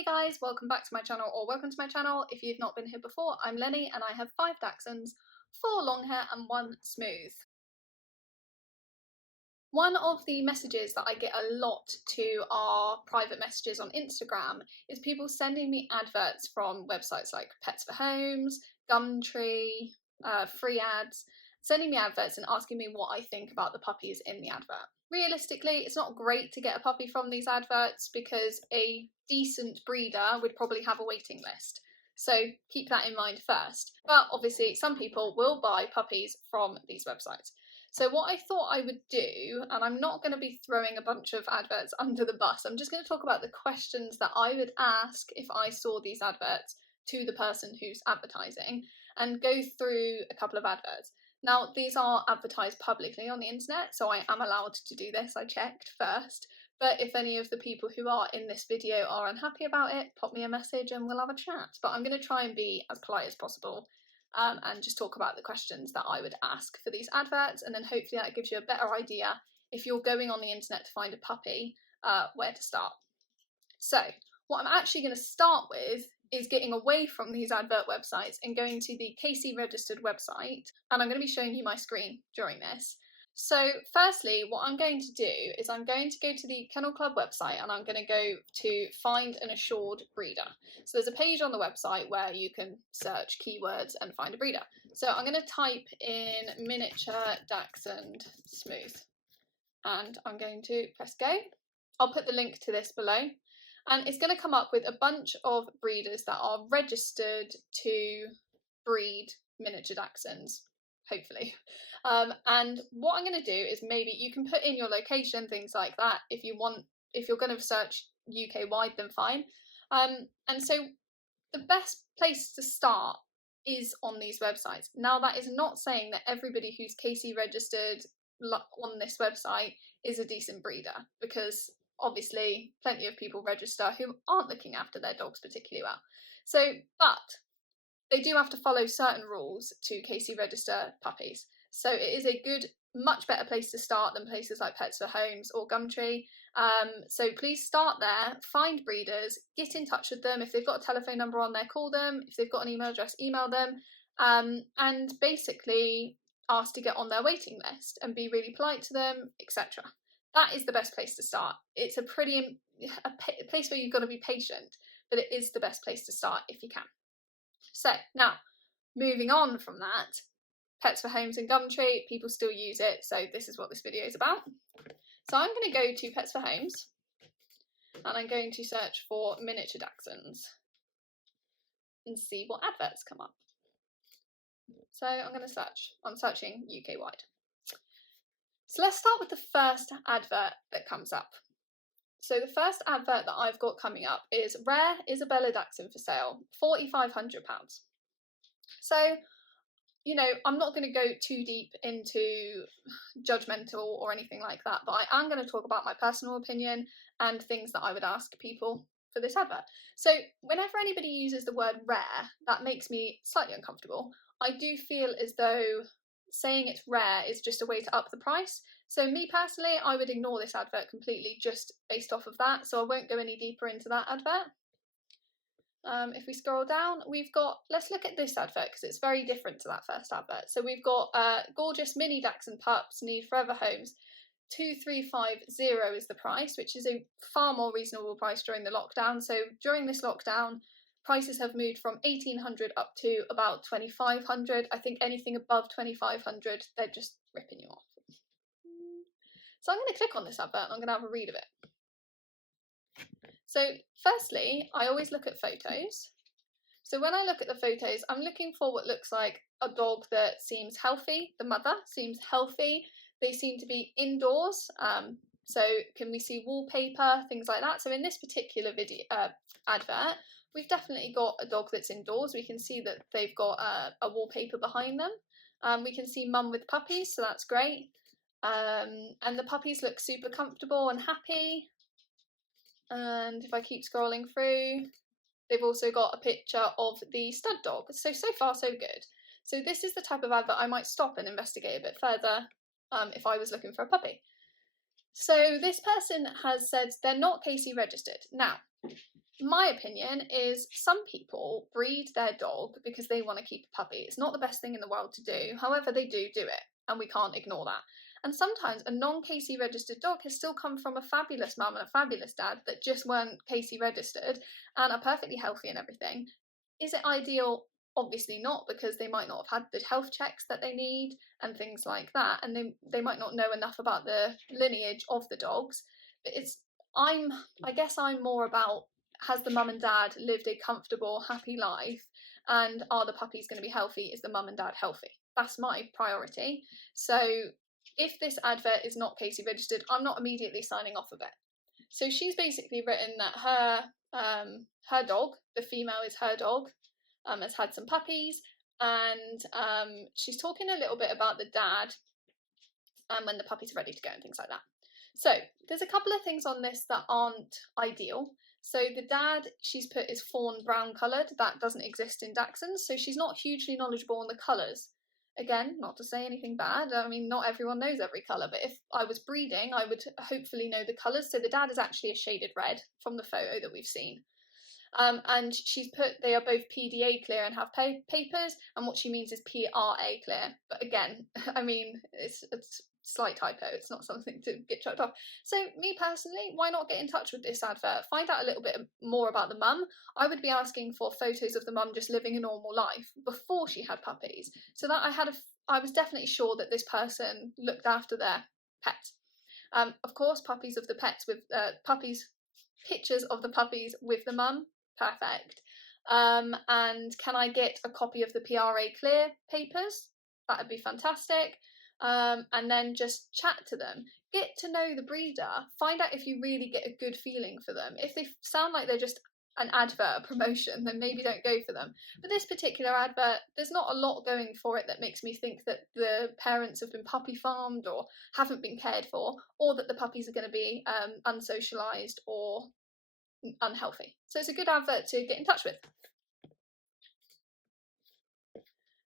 Hey guys, welcome back to my channel, or welcome to my channel if you've not been here before. I'm Lenny and I have 5 Dachshunds, 4 long hair and 1 smooth. One of the messages that I get a lot to our private messages on Instagram is people sending me adverts from websites like Pets for Homes, Gumtree, free ads, sending me adverts and asking me what I think about the puppies in the advert. Realistically, it's not great to get a puppy from these adverts because a decent breeder would probably have a waiting list. So keep that in mind first. But obviously some people will buy puppies from these websites. So what I thought I would do, and I'm not going to be throwing a bunch of adverts under the bus, I'm just going to talk about the questions that I would ask if I saw these adverts to the person who's advertising, and go through a couple of adverts. Now, these are advertised publicly on the internet, so I am allowed to do this. I checked first. But if any of the people who are in this video are unhappy about it, pop me a message and we'll have a chat. But I'm going to try and be as polite as possible and just talk about the questions that I would ask for these adverts, and then hopefully that gives you a better idea if you're going on the internet to find a puppy, where to start. So what I'm actually going to start with is getting away from these advert websites and going to the KC registered website, and I'm going to be showing you my screen during this. So firstly, what I'm going to do is I'm going to go to the Kennel Club website and I'm going to go to find an assured breeder. So there's a page on the website where you can search keywords and find a breeder. So I'm going to type in miniature Dachshund smooth and I'm going to press go. I'll put the link to this below, and it's going to come up with a bunch of breeders that are registered to breed miniature Dachshunds, hopefully. And what I'm going to do is maybe you can put in your location, things like that. If you're going to search UK wide, then fine. And so the best place to start is on these websites. Now, that is not saying that everybody who's KC registered on this website is a decent breeder, because obviously plenty of people register who aren't looking after their dogs particularly well. So, but they do have to follow certain rules to KC register puppies. So it is a good, much better place to start than places like Pets for Homes or Gumtree. So please start there, find breeders, get in touch with them. If they've got a telephone number on there, call them. If they've got an email address, email them. And basically ask to get on their waiting list and be really polite to them, etc. That is the best place to start. It's a place where you've got to be patient, but it is the best place to start if you can. So now, moving on from that, Pets for Homes and Gumtree, people still use it, so this is what this video is about. So I'm going to go to Pets for Homes, and I'm going to search for miniature Dachshunds and see what adverts come up. So I'm searching UK wide. So let's start with the first advert that comes up. So the first advert that I've got coming up is Rare Isabella Dachshund for sale, £4,500. So, you know, I'm not going to go too deep into judgmental or anything like that, but I am going to talk about my personal opinion and things that I would ask people for this advert. So whenever anybody uses the word rare, that makes me slightly uncomfortable. I do feel as though saying it's rare is just a way to up the price. So me personally, I would ignore this advert completely just based off of that, so I won't go any deeper into that advert. If we scroll down, let's look at this advert because it's very different to that first advert. So we've got gorgeous mini Dachshund pups need forever homes. 2,350 is the price, which is a far more reasonable price during the lockdown. So during this lockdown, prices have moved from 1,800 up to about 2,500. I think anything above 2,500, they're just ripping you off. So I'm going to click on this advert and I'm going to have a read of it. So firstly, I always look at photos. So when I look at the photos, I'm looking for what looks like a dog that seems healthy. The mother seems healthy. They seem to be indoors. So can we see wallpaper, things like that. So in this particular video advert, we've definitely got a dog that's indoors. We can see that they've got a wallpaper behind them. We can see mum with puppies, so that's great. And the puppies look super comfortable and happy. And if I keep scrolling through, they've also got a picture of the stud dog. So far so good. So this is the type of advert I might stop and investigate a bit further if I was looking for a puppy. So this person has said they're not KC registered. Now, My opinion is some people breed their dog because they want to keep a puppy. It's not the best thing in the world to do. However, they do it, and we can't ignore that. And sometimes a non-KC registered dog has still come from a fabulous mum and a fabulous dad that just weren't KC registered and are perfectly healthy and everything. Is it ideal? Obviously not, because they might not have had the health checks that they need and things like that, and they might not know enough about the lineage of the dogs. But I guess I'm more about, has the mum and dad lived a comfortable, happy life, and are the puppies going to be healthy? Is the mum and dad healthy? That's my priority. So if this advert is not KC registered, I'm not immediately signing off of it. So she's basically written that her dog, the female is her dog, has had some puppies, and she's talking a little bit about the dad and when the puppies are ready to go and things like that. So there's a couple of things on this that aren't ideal. So the dad she's put is fawn brown coloured. That doesn't exist in Dachshunds, so she's not hugely knowledgeable on the colours. Again, not to say anything bad, I mean, not everyone knows every colour, but if I was breeding, I would hopefully know the colours. So the dad is actually a shaded red from the photo that we've seen. And she's put they are both PDA clear and have papers, and what she means is PRA clear. But again, I mean, it's slight typo, it's not something to get chucked off. So me personally, why not get in touch with this advert, find out a little bit more about the mum. I would be asking for photos of the mum just living a normal life before she had puppies, so that I was definitely sure that this person looked after their pets. Of course, puppies of the pets with pictures of the puppies with the mum, perfect. And can I get a copy of the PRA clear papers? That would be fantastic. And then just chat to them, get to know the breeder, find out if you really get a good feeling for them. If they sound like they're just an advert, a promotion, then maybe don't go for them. But this particular advert, there's not a lot going for it that makes me think that the parents have been puppy farmed or haven't been cared for, or that the puppies are going to be unsocialised or unhealthy. So it's a good advert to get in touch with.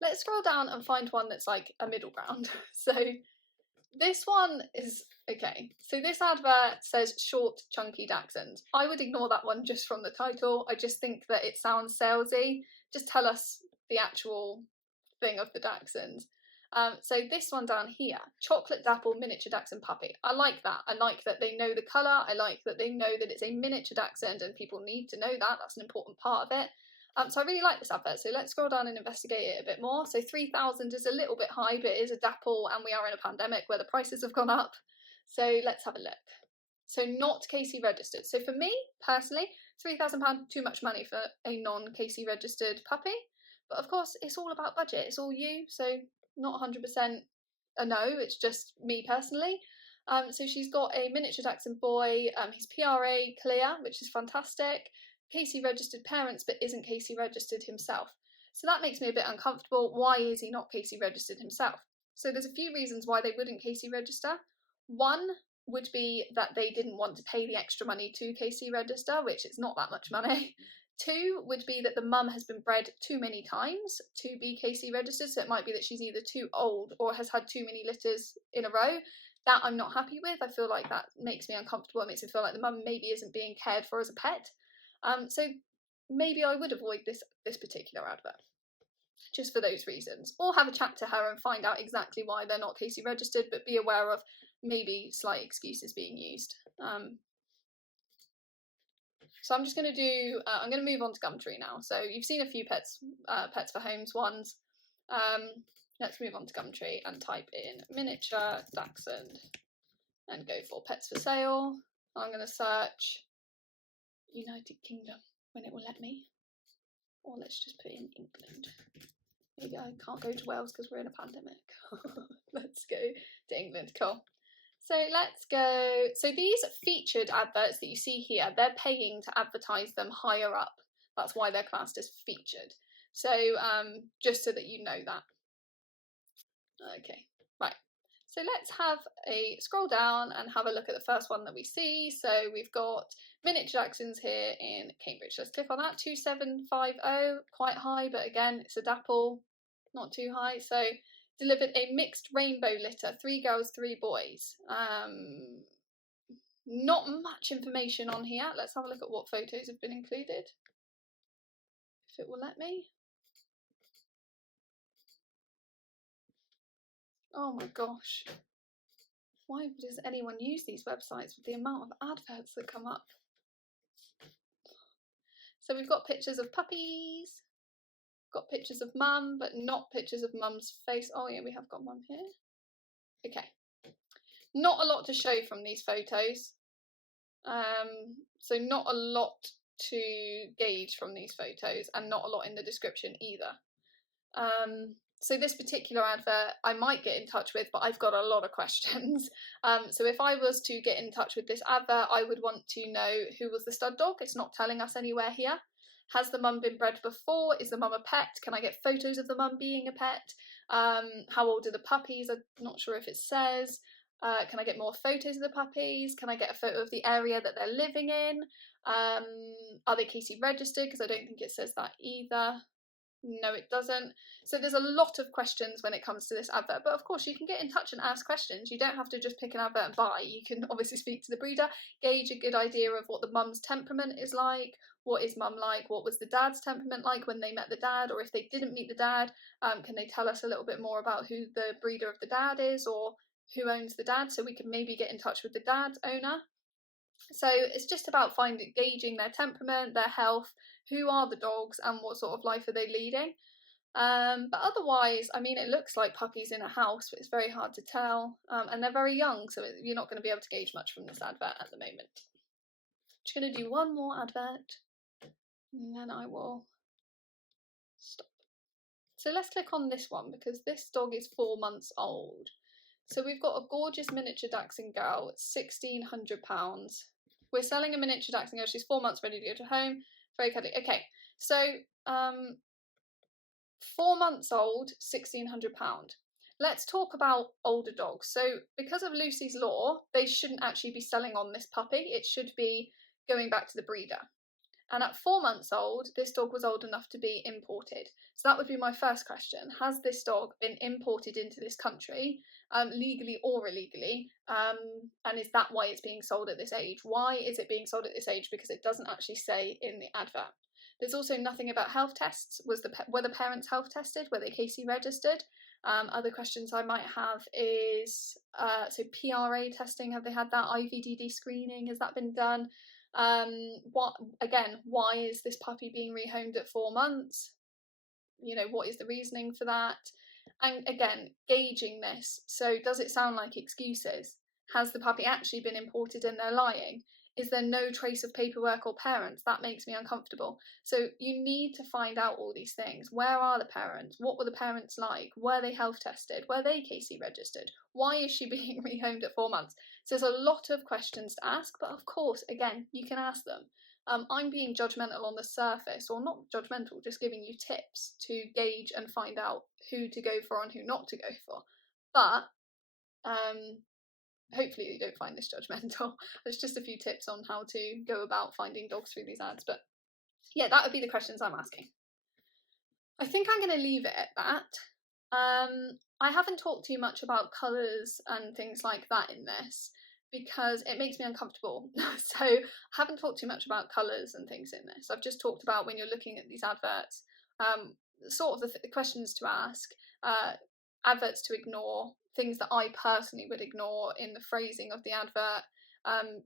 Let's scroll down and find one that's like a middle ground. So this one is okay. So this advert says short, chunky Dachshunds. I would ignore that one just from the title. I just think that it sounds salesy. Just tell us the actual thing of the Dachshunds. So this one down here, chocolate dapple miniature Dachshund puppy. I like that. I like that they know the colour. I like that they know that it's a miniature Dachshund, and people need to know that. That's an important part of it. So I really like this advert. So let's scroll down and investigate it a bit more. So 3,000 is a little bit high, but it is a dapple, and we are in a pandemic where the prices have gone up. So let's have a look. So not KC registered. So for me personally, £3,000 too much money for a non-KC registered puppy. But of course, it's all about budget. It's all you. So not 100% a no. It's just me personally. So she's got a miniature Dachshund boy. He's PRA clear, which is fantastic. KC registered parents, but isn't KC registered himself. So that makes me a bit uncomfortable. Why is he not KC registered himself? So there's a few reasons why they wouldn't KC register. One would be that they didn't want to pay the extra money to KC register, which is not that much money. Two would be that the mum has been bred too many times to be KC registered, so it might be that she's either too old or has had too many litters in a row. That I'm not happy with. I feel like that makes me uncomfortable. It makes me feel like the mum maybe isn't being cared for as a pet. So maybe I would avoid this particular advert, just for those reasons. Or have a chat to her and find out exactly why they're not KC registered, but be aware of maybe slight excuses being used. So I'm just going to do, I'm going to move on to Gumtree now. So you've seen a few Pets for Homes ones. Let's move on to Gumtree and type in miniature Dachshund and go for pets for sale. I'm going to search United Kingdom when it will let me. Or let's just put in England. Maybe I can't go to Wales because we're in a pandemic. Let's go to England. Cool. So let's go. So these featured adverts that you see here, they're paying to advertise them higher up. That's why they're classed as featured. So just so that you know that. Okay, right. So let's have a scroll down and have a look at the first one that we see. So we've got miniature Dachshunds here in Cambridge. Let's click on that. 2750, quite high, but again, it's a dapple, not too high. So delivered a mixed rainbow litter, 3 girls, 3 boys. Not much information on here. Let's have a look at what photos have been included, if it will let me. Oh my gosh. Why does anyone use these websites with the amount of adverts that come up? So we've got pictures of puppies, got pictures of mum, but not pictures of mum's face. Oh yeah, we have got mum here. Okay. Not a lot to show from these photos. So not a lot to gauge from these photos, and not a lot in the description either. So this particular advert I might get in touch with, but I've got a lot of questions. So if I was to get in touch with this advert, I would want to know who was the stud dog. It's not telling us anywhere here. Has the mum been bred before? Is the mum a pet? Can I get photos of the mum being a pet? How old are the puppies? I'm not sure if it says. Can I get more photos of the puppies? Can I get a photo of the area that they're living in? Are they KC registered? Because I don't think it says that either. No, it doesn't. So there's a lot of questions when it comes to this advert, but of course you can get in touch and ask questions. You don't have to just pick an advert and buy. You can obviously speak to the breeder, gauge a good idea of what the mum's temperament is like, what is mum like, what was the dad's temperament like when they met the dad, or if they didn't meet the dad, can they tell us a little bit more about who the breeder of the dad is, or who owns the dad, so we can maybe get in touch with the dad's owner. So it's just about gauging their temperament, their health, who are the dogs, and what sort of life are they leading. But otherwise, I mean, it looks like puppies in a house, but it's very hard to tell. And they're very young, so you're not going to be able to gauge much from this advert at the moment. Just going to do one more advert, and then I will stop. So let's click on this one, because this dog is 4 months old. So we've got a gorgeous miniature Dachshund girl, £1,600. We're selling a miniature Dachshund girl. She's 4 months, ready to go to home. Very cuddly. Okay, so 4 months old, £1,600. Let's talk about older dogs. So because of Lucy's law, they shouldn't actually be selling on this puppy. It should be going back to the breeder. And at 4 months old, this dog was old enough to be imported. So that would be my first question. Has this dog been imported into this country, legally or illegally? And is that why it's being sold at this age? Why is it being sold at this age? Because it doesn't actually say in the advert. There's also nothing about health tests. Were the parents health tested? Were they KC registered? Other questions I might have is, so PRA testing, have they had that? IVDD screening, has that been done? Why is this puppy being rehomed at 4 months? You know, what is the reasoning for that? And again, gauging this. So does it sound like excuses? Has the puppy actually been imported and they're lying? Is there no trace of paperwork or parents? That makes me uncomfortable. So you need to find out all these things. Where are the parents? What were the parents like? Were they health tested? Were they KC registered? Why is she being rehomed at 4 months? So there's a lot of questions to ask, but of course, again, you can ask them. I'm being judgmental on the surface, or not judgmental, just giving you tips to gauge and find out who to go for and who not to go for. But hopefully you don't find this judgmental. There's just a few tips on how to go about finding dogs through these ads. But yeah, that would be the questions I'm asking. I think I'm going to leave it at that. I haven't talked too much about colours and things like that in this, because it makes me uncomfortable. So I haven't talked too much about colours and things in this. I've just talked about, when you're looking at these adverts, sort of the questions to ask, adverts to ignore, things that I personally would ignore in the phrasing of the advert,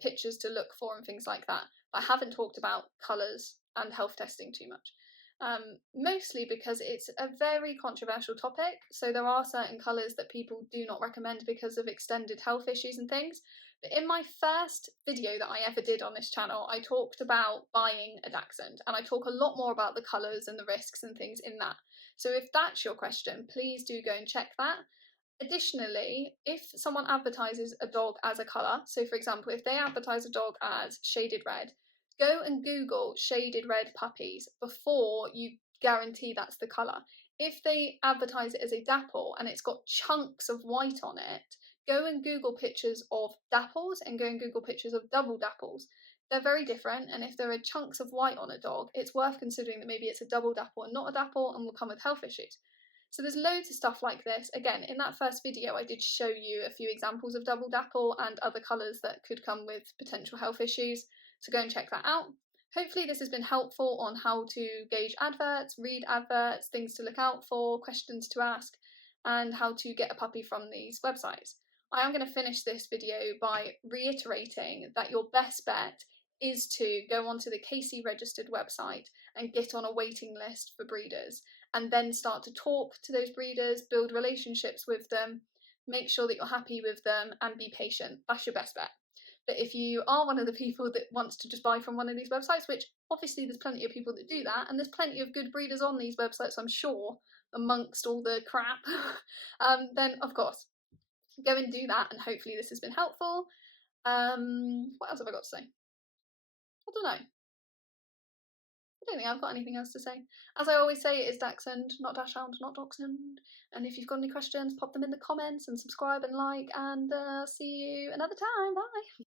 pictures to look for and things like that. But I haven't talked about colours and health testing too much. Mostly because it's a very controversial topic. So there are certain colours that people do not recommend because of extended health issues and things. But in my first video that I ever did on this channel, I talked about buying a Dachshund, and I talk a lot more about the colours and the risks and things in that. So if that's your question, please do go and check that. Additionally, if someone advertises a dog as a colour, so for example, if they advertise a dog as shaded red, go and Google shaded red puppies before you guarantee that's the colour. If they advertise it as a dapple and it's got chunks of white on it, go and Google pictures of dapples and go and Google pictures of double dapples. They're very different, and if there are chunks of white on a dog, it's worth considering that maybe it's a double dapple and not a dapple, and will come with health issues. So there's loads of stuff like this. Again, in that first video, I did show you a few examples of double dapple and other colours that could come with potential health issues. So go and check that out. Hopefully this has been helpful on how to gauge adverts, read adverts, things to look out for, questions to ask, and how to get a puppy from these websites. I am going to finish this video by reiterating that your best bet is to go onto the KC registered website and get on a waiting list for breeders, and then start to talk to those breeders, build relationships with them, make sure that you're happy with them, and be patient. That's your best bet. But if you are one of the people that wants to just buy from one of these websites, which obviously there's plenty of people that do that, and there's plenty of good breeders on these websites, I'm sure, amongst all the crap, then of course, go and do that, and hopefully this has been helpful. What else have I got to say? I don't know. I don't think I've got anything else to say. As I always say, it is Dachshund, not Dachshund, not Dachshund. And if you've got any questions, pop them in the comments and subscribe and like, and see you another time. Bye!